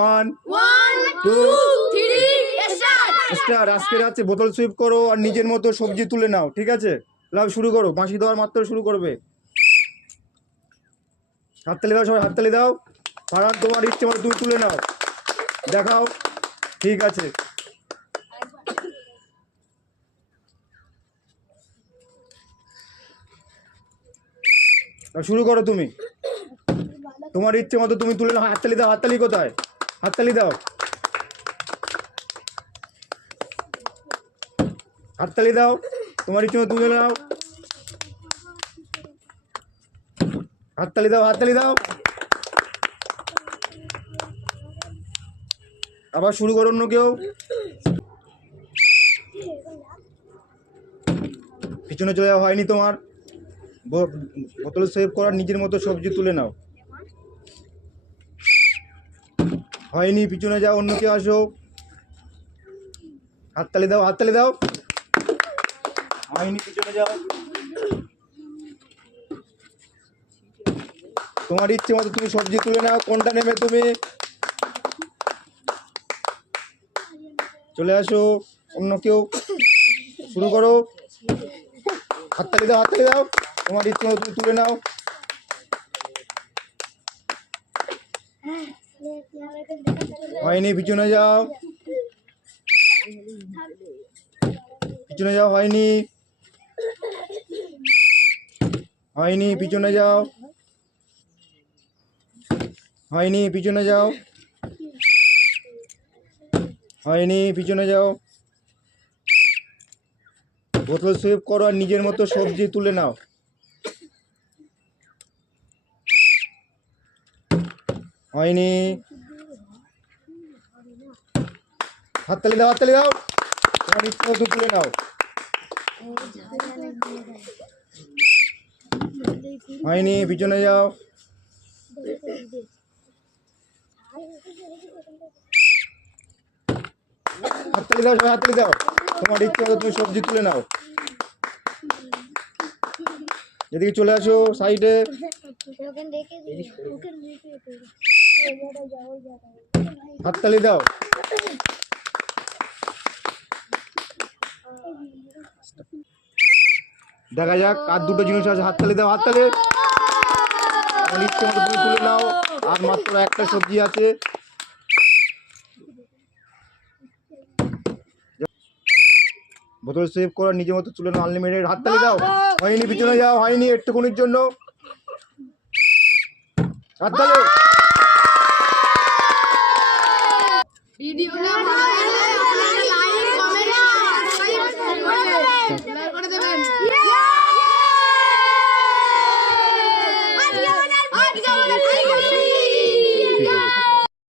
1 2 start. আজকের আছে বোতল সুইপ করো আর নিজের মতো সবজি তুলে নাও, ঠিক আছে? লাভ শুরু করো, বাঁশি দেওয়ার মাত্র শুরু করবে। হাততালি দাও, সবাই হাততালি দাও। ফারহান তোমার ইচ্ছে মতো তুমি তুলে নাও, দেখাও। ঠিক আছে, শুরু করো তুমি, তোমার ইচ্ছে মতো তুমি তুলে নাও। হাততালি দাও, হাততালি কোথায়? হাততালি দাও, হাততালি দাও, তোমার ইচ্ছে মতো তুলে নাও। হাততালি দাও, হাততালি দাও। আবার শুরু করো অন্য কেউ। পিছনে চলে যাওয়া হয়নি তোমার, বোতল সেভ করার নিজের মতো সবজি তুলে নাও। হয়নি, পিছনে যাও, অন্য কেউ আসো। হাততালি দাও, হাততালি দাও। হয়নি, পিছনে যাও। তোমার ইচ্ছে মতো তুমি সবজি তুলে নাও, কোনটা নেবে তুমি? চলে আসো অন্য কেউ, শুরু করো। হাততালি দাও, হাততালি দাও, তোমার ইচ্ছে মতো তুমি তুলে নাও। হয়নি, পিছনে যাও, পিছনে যাও। হয়নি, হয়নি, পিছনে যাও। হয়নি, পিছনে যাও। হয়নি, পিছনে যাও। বোতল সুইপ করো আর নিজের মতো সবজি তুলে নাও। হয়নি, হাততালি দাও, হাততালি দাও, তোমার ইচ্ছে মতো তুলে নাও। হয়নি, পিছনে যাও। হাততালি দাও, সবাই হাততালি দাও, তোমার ইচ্ছে মতো তুমি সবজি তুলে নাও। এদিকে চলে আসো সাইডে। হাততালি দাও। দেখা যাক আর দুটো জিনিস আছে, হাততালি দাও, হাততালি। ইচ্ছে মতো তুমি তুলে নাও, আর মাত্র একটা সবজি আছে। বোতল সেভ করো, নিজের মতো তুলে নাও, আনলিমিটেড। হাততালি দাও। হয়নি, পিছনে যাও। হয়নি, একটুকুনির জন্য। হাততালি।